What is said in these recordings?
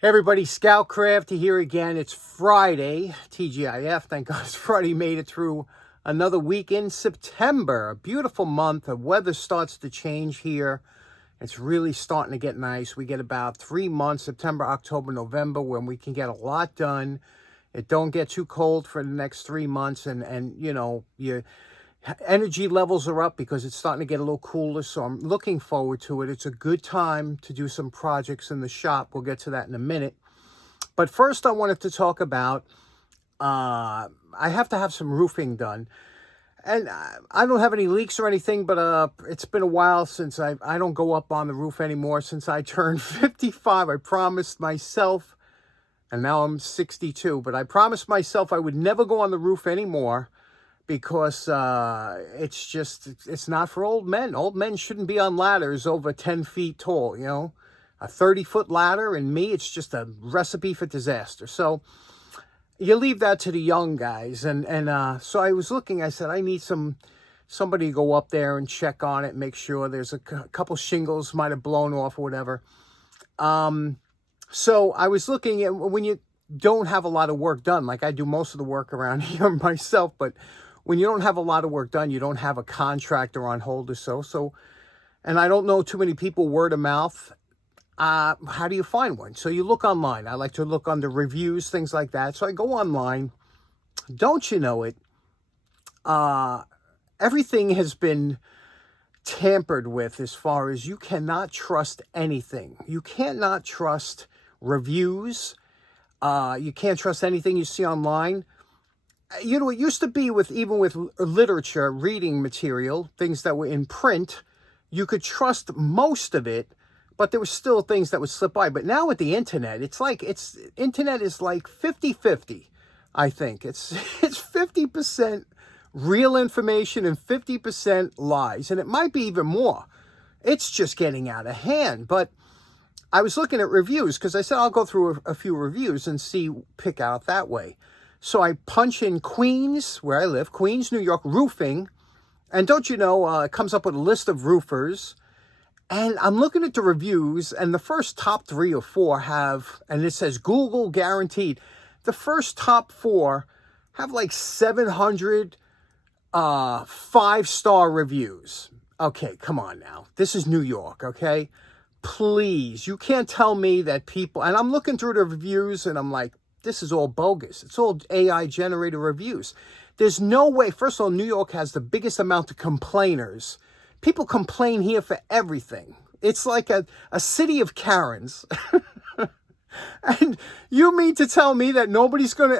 Hey everybody, Scoutcraft here again. It's Friday, TGIF. Thank God it's Friday. Made it through another week in September. A beautiful month. The weather starts to change here. It's really starting to get nice. We get about 3 months, September, October, November, when we can get a lot done. It don't get too cold for the next 3 months, and you know, your energy levels are up because it's starting to get a little cooler, so I'm looking forward to it. It's a good time to do some projects in the shop. We'll get to that in a minute. But first, I wanted to talk about, I have to have some roofing done. And I don't have any leaks or anything, but it's been a while since I don't go up on the roof anymore since I turned 55. I promised myself, and now I'm 62, but I promised myself I would never go on the roof anymore because it's not for old men. Old men shouldn't be on ladders over 10 feet tall, you know. A 30-foot ladder, and me, it's just a recipe for disaster. So you leave that to the young guys. And so I was looking, I said, I need somebody to go up there and check on it, make sure there's a couple shingles might have blown off or whatever. So I was looking at when you don't have a lot of work done, like I do most of the work around here myself, but when you don't have a lot of work done, you don't have a contractor on hold or so. And I don't know too many people word of mouth. How do you find one? So you look online. I like to look under reviews, things like that. So I go online. Don't you know it? Everything has been tampered with as far as you cannot trust anything. You cannot trust reviews. You can't trust anything you see online. You know, it used to be even with literature, reading material, things that were in print, you could trust most of it, but there were still things that would slip by. But now with the internet, internet is like 50-50, I think. It's 50% real information and 50% lies. And it might be even more. It's just getting out of hand. But I was looking at reviews because I said I'll go through a few reviews and pick out that way. So I punch in Queens, where I live, Queens, New York, roofing. And don't you know, it comes up with a list of roofers. And I'm looking at the reviews, and the first top 3 or 4 have, and it says Google guaranteed. The first top 4 have like 700 5-star reviews. Okay, come on now. This is New York, okay? Please, you can't tell me that people, and I'm looking through the reviews, and I'm like, this is all bogus. It's all AI generated reviews. There's no way. First of all, New York has the biggest amount of complainers. People complain here for everything. It's like a city of Karens. And you mean to tell me that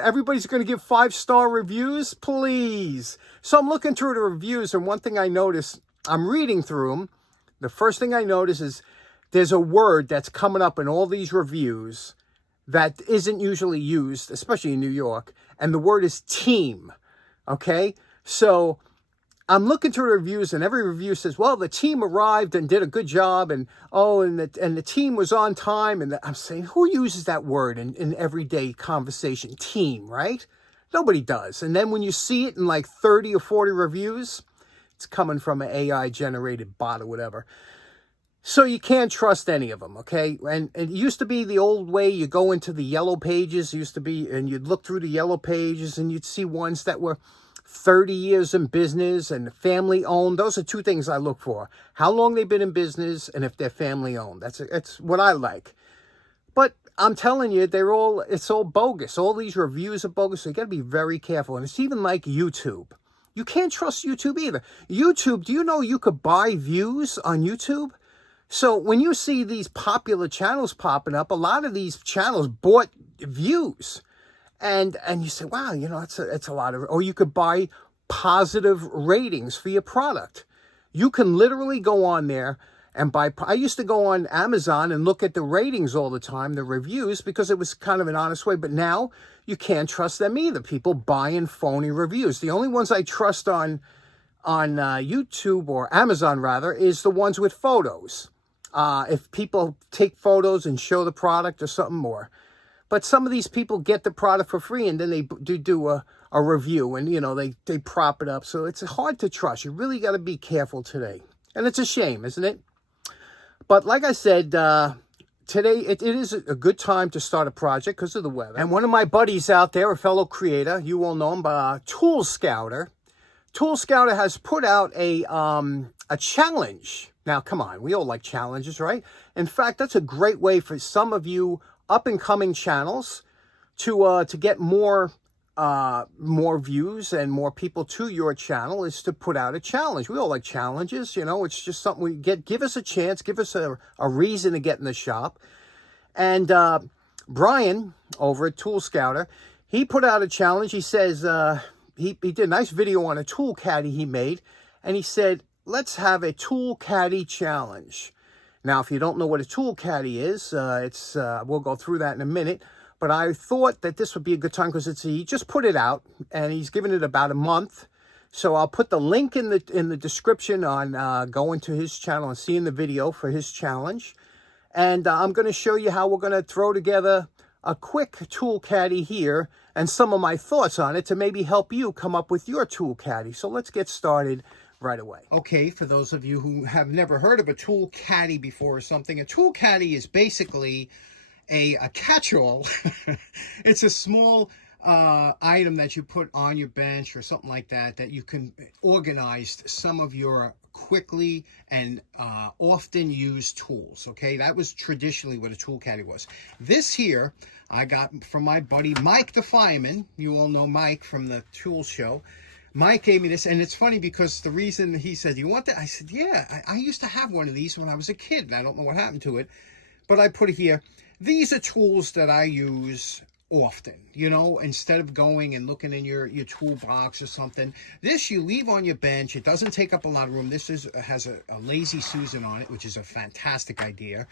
everybody's gonna give 5-star reviews? Please. So I'm looking through the reviews, and one thing I notice, I'm reading through them. The first thing I notice is there's a word that's coming up in all these reviews that isn't usually used, especially in New York, and the word is team. Okay? So I'm looking through the reviews, and every review says, well, the team arrived and did a good job, and the team was on time. And I'm saying, who uses that word in everyday conversation? Team, right? Nobody does. And then when you see it in like 30 or 40 reviews, it's coming from an AI-generated bot or whatever. So you can't trust any of them, okay? And it used to be the old way. You go into the yellow pages, and you'd look through the yellow pages, and you'd see ones that were 30 years in business and family owned. Those are 2 things I look for. How long they've been in business and if they're family owned. That's what I like. But I'm telling you, it's all bogus. All these reviews are bogus. So you got to be very careful. And it's even like YouTube. You can't trust YouTube either. YouTube, do you know you could buy views on YouTube? So when you see these popular channels popping up, a lot of these channels bought views. And you say, wow, you know, it's a lot of, or you could buy positive ratings for your product. You can literally go on there and buy. I used to go on Amazon and look at the ratings all the time, the reviews, because it was kind of an honest way. But now you can't trust them either. People buying phony reviews. The only ones I trust on YouTube, or Amazon rather, is the ones with photos. If people take photos and show the product or something more. But some of these people get the product for free, and then they do a review, and, you know, they prop it up. So it's hard to trust. You really got to be careful today. And it's a shame, isn't it? But like I said, today it is a good time to start a project because of the weather. And one of my buddies out there, a fellow creator, you all know him, Tool Scouter. Tool Scouter has put out a challenge. Now, come on, we all like challenges, right? In fact, that's a great way for some of you up-and-coming channels to get more views and more people to your channel, is to put out a challenge. We all like challenges, you know. It's just something we get. Give us a chance. Give us a reason to get in the shop. And Brian over at Tool Scouter, he put out a challenge. He says he did a nice video on a tool caddy he made, and he said, let's have a tool caddy challenge. Now, if you don't know what a tool caddy is, we'll go through that in a minute. But I thought that this would be a good time because he just put it out and he's given it about a month. So I'll put the link in the description on going to his channel and seeing the video for his challenge. And I'm going to show you how we're going to throw together a quick tool caddy here and some of my thoughts on it to maybe help you come up with your tool caddy. So let's get started right away. Okay, for those of you who have never heard of a tool caddy before or something, a tool caddy is basically a catch-all. It's a small item that you put on your bench or something like that, that you can organize some of your quickly and often used tools. Okay, that was traditionally what a tool caddy was. This here I got from my buddy Mike the Fireman. You all know Mike from the tool show. Mike gave me this, and it's funny because the reason he said, "You want that?" I said, "Yeah, I used to have one of these when I was a kid, and I don't know what happened to it, but I put it here." These are tools that I use often, you know, instead of going and looking in your toolbox or something. This you leave on your bench. It doesn't take up a lot of room. This has a Lazy Susan on it, which is a fantastic idea.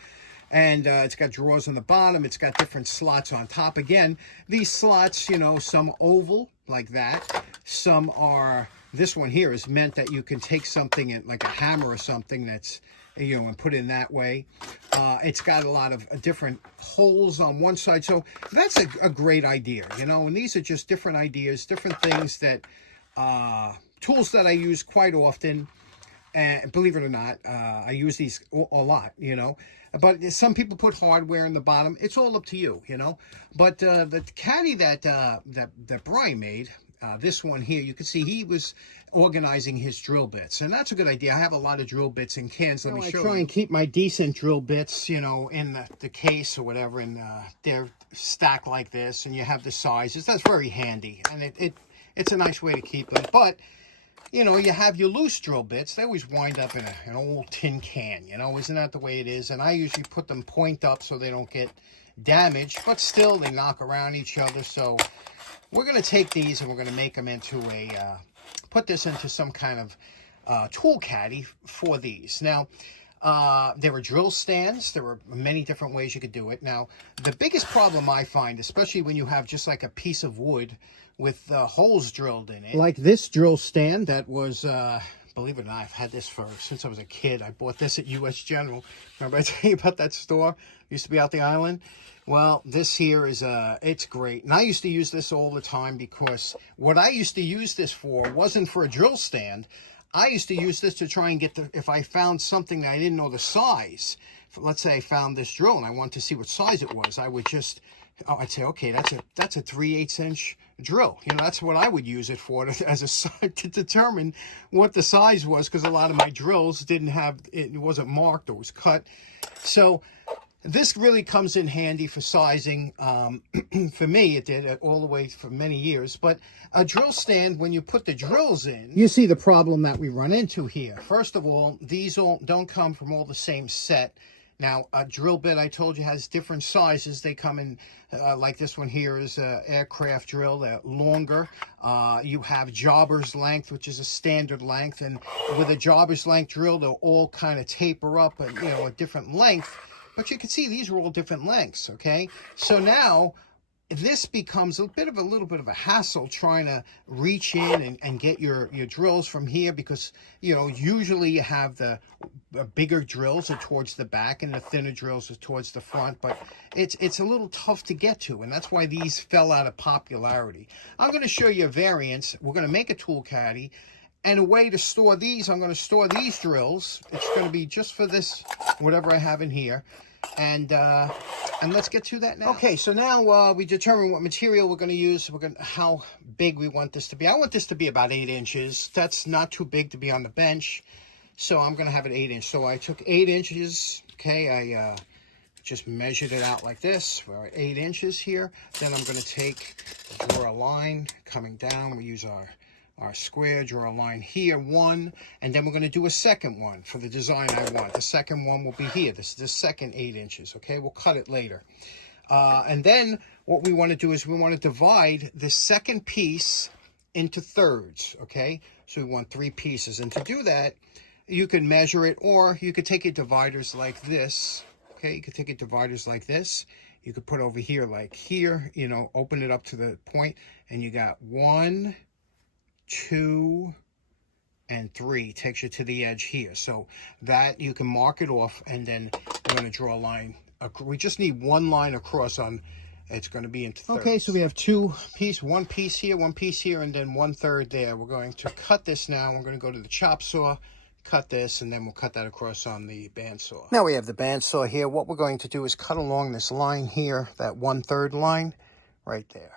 And it's got drawers on the bottom. It's got different slots on top. Again, these slots, you know, some oval like that. Some are, this one here is meant that you can take something like a hammer or something that's, you know, and put it in that way. It's got a lot of different holes on one side. So that's a great idea, you know, and these are just different ideas, different things that, tools that I use quite often. And believe it or not, I use these a lot, you know. But some people put hardware in the bottom. It's all up to you, you know. But the caddy that Brian made, this one here, you can see he was organizing his drill bits, and that's a good idea. I have a lot of drill bits in cans. Let me show you. I try and keep my decent drill bits, you know, in the case or whatever, and they're stacked like this, and you have the sizes. That's very handy, and it's a nice way to keep them. But you know, you have your loose drill bits. They always wind up in an old tin can, you know. Isn't that the way it is? And I usually put them point up so they don't get damaged, but still they knock around each other. So we're going to take these and we're going to make them into put this into some kind of tool caddy for these. Now, there are drill stands. There are many different ways you could do it. Now, the biggest problem I find, especially when you have just like a piece of wood with holes drilled in it, like this drill stand that was, believe it or not, I've had this since I was a kid. I bought this at U.S. General. Remember I told you about that store? Used to be out the island. Well, this here is, it's great. And I used to use this all the time because what I used to use this for wasn't for a drill stand. I used to use this to try and get if I found something that I didn't know the size. Let's say I found this drill and I wanted to see what size it was. I would just, I'd say, okay, that's a 3/8 inch drill. You know, that's what I would use it for, to determine what the size was, because a lot of my drills didn't have, it wasn't marked or was cut. So this really comes in handy for sizing. For me, it did all the way for many years. But a drill stand, when you put the drills in, you see the problem that we run into here. First of all, these don't come from all the same set. Now, a drill bit, I told you, has different sizes. They come in, like this one here is an aircraft drill. They're longer. You have jobber's length, which is a standard length. And with a jobber's length drill, they'll all kind of taper up, you know, a different length. But you can see these are all different lengths, okay? So now this becomes a little bit of a hassle trying to reach in and get your drills from here, because, you know, usually you have the bigger drills are towards the back and the thinner drills are towards the front, but it's a little tough to get to, and that's why these fell out of popularity. I'm going to show you a variance. We're going to make a tool caddy, and a way to store these, I'm going to store these drills. It's going to be just for this, whatever I have in here. And let's get to that now. Okay, so now we determine what material we're going to use. How big we want this to be. I want this to be about 8 inches. That's not too big to be on the bench. So I'm going to have it 8 inch. So I took 8 inches. Okay, I just measured it out like this. We're at 8 inches here. Then I'm going to draw a line coming down. We use our square, draw a line here, 1, and then we're going to do a second one for the design I want. The second one will be here. This is the second 8 inches, okay? We'll cut it later. And then what we want to do is we want to divide the second piece into thirds, okay? So we want 3 pieces. And to do that, you can measure it, or you could take your dividers like this, okay? You could take your dividers like this. You could put over here like here, you know, open it up to the point, and you got 1, 2, and 3 takes you to the edge here. So that you can mark it off, and then we're going to draw a line. We just need 1 line across on. It's going to be into thirds. Okay, so we have 1 piece here, 1 piece here, and then 1/3 there. We're going to cut this now. We're going to go to the chop saw, cut this, and then we'll cut that across on the bandsaw. Now we have the bandsaw here. What we're going to do is cut along this line here, that 1/3 line right there.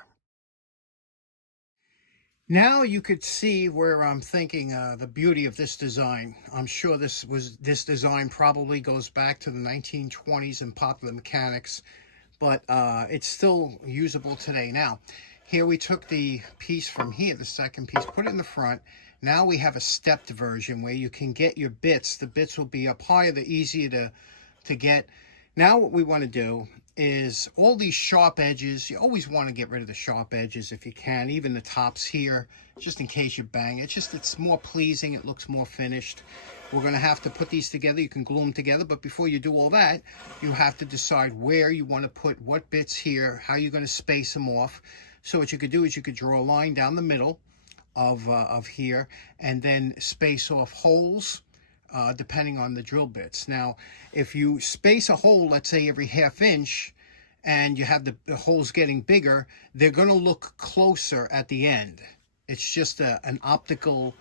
Now you could see where I'm thinking the beauty of this design. I'm sure this design probably goes back to the 1920s in Popular Mechanics, but it's still usable today. Now, here we took the piece from here, the second piece, put it in the front. Now we have a stepped version where you can get your bits. The bits will be up higher, they're easier to get. Now what we want to do is all these sharp edges, you always want to get rid of the sharp edges if you can, even the tops here, just in case you bang it. It's more pleasing, it looks more finished. We're going to have to put these together. You can glue them together, but before you do all that, you have to decide where you want to put what bits here, how you're going to space them off. So what you could do is you could draw a line down the middle of here, and then space off holes depending on the drill bits. Now, if you space a hole, let's say every 1/2 inch, and you have the holes getting bigger, they're going to look closer at the end. It's just an optical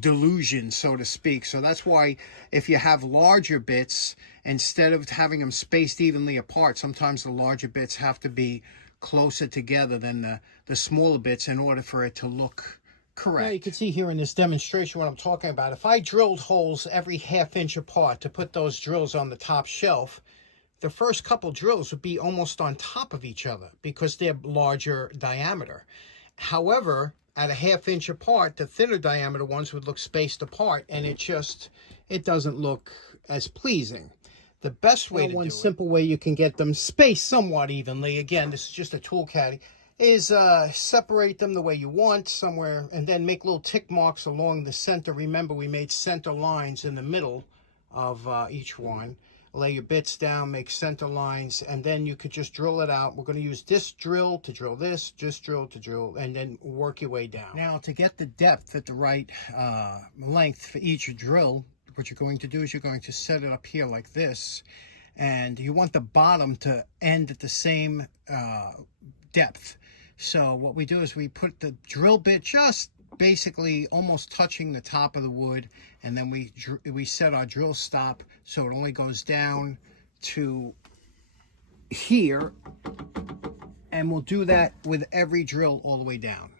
delusion, so to speak. So that's why if you have larger bits, instead of having them spaced evenly apart, sometimes the larger bits have to be closer together than the smaller bits in order for it to look correct. Now you can see here in this demonstration what I'm talking about. If I drilled holes every 1/2 inch apart to put those drills on the top shelf, the first couple drills would be almost on top of each other because they're larger diameter. However, at a 1/2 inch apart, the thinner diameter ones would look spaced apart, and it doesn't look as pleasing. The best way to do it, one simple way you can get them spaced somewhat evenly, again, this is just a tool caddy, is separate them the way you want somewhere, and then make little tick marks along the center. Remember, we made center lines in the middle of each one. Lay your bits down, make center lines, and then you could just drill it out. We're going to use this drill to drill this drill to drill, and then work your way down. Now, to get the depth at the right length for each drill, what you're going to do is you're going to set it up here like this, and you want the bottom to end at the same depth. So what we do is we put the drill bit just basically almost touching the top of the wood, and then we set our drill stop so it only goes down to here, and we'll do that with every drill all the way down.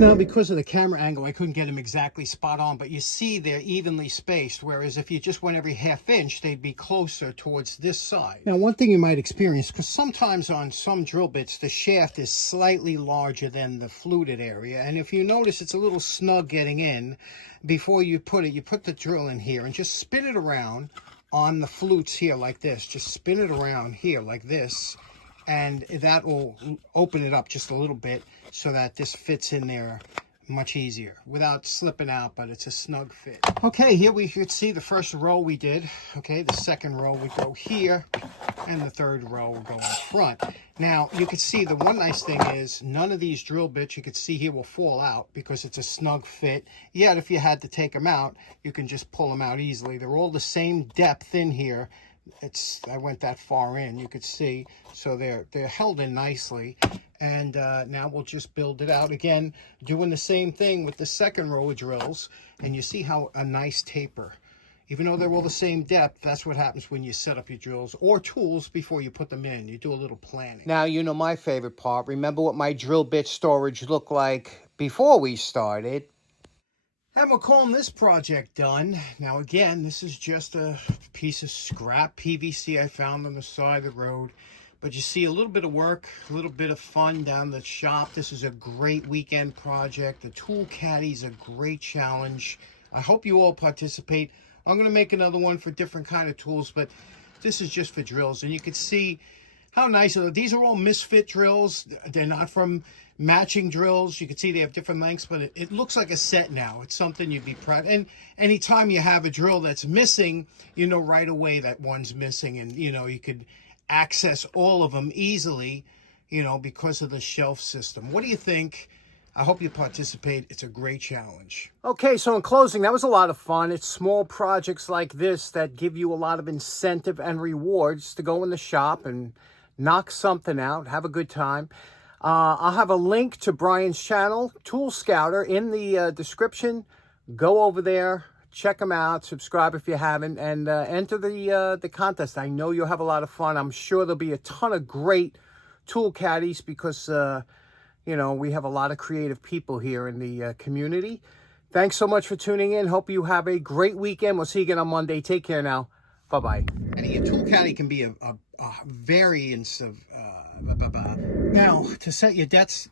Now, because of the camera angle, I couldn't get them exactly spot on, but you see they're evenly spaced, whereas if you just went every 1/2 inch, they'd be closer towards this side. Now, one thing you might experience, because sometimes on some drill bits, the shaft is slightly larger than the fluted area, and if you notice it's a little snug getting in, before you put the drill in here and just spin it around on the flutes here like this. Just spin it around here like this, and that will open it up just a little bit so that this fits in there much easier without slipping out, but it's a snug fit. Okay, here we could see the first row we did. Okay, the second row would go here, and the third row will go in front. Now, you can see the one nice thing is none of these drill bits you can see here will fall out because it's a snug fit. Yet, if you had to take them out, you can just pull them out easily. They're all the same depth in here. I went that far in, you could see, so they're held in nicely. And now we'll just build it out again, doing the same thing with the second row of drills. And you see how a nice taper. Even though they're all the same depth, that's what happens when you set up your drills or tools before you put them in. You do a little planning. Now, you know my favorite part. Remember what my drill bit storage looked like before we started. And we're calling this project done. Now, again, this is just a piece of scrap PVC I found on the side of the road. But you see a little bit of work, a little bit of fun down the shop. This is a great weekend project. The Tool Caddy is a great challenge. I hope you all participate. I'm going to make another one for different kind of tools, but this is just for drills. And you can see how nice these are all misfit drills. They're not from matching drills. You can see they have different lengths, but it looks like a set now. It's something you'd be proud. And anytime you have a drill that's missing, you know right away that one's missing, and you know you could access all of them easily, you know, because of the shelf system. What do you think? I hope you participate. It's a great challenge. Okay, so in closing, that was a lot of fun. It's small projects like this that give you a lot of incentive and rewards to go in the shop and knock something out, have a good time. I'll have a link to Brian's channel, Tool Scouter, in the description. Go over there, check them out, subscribe if you haven't, and enter the contest. I know you'll have a lot of fun. I'm sure there'll be a ton of great tool caddies because, you know, we have a lot of creative people here in the community. Thanks so much for tuning in. Hope you have a great weekend. We'll see you again on Monday. Take care now. Bye-bye. And a tool caddy can be a variance of... Now, to set your depths...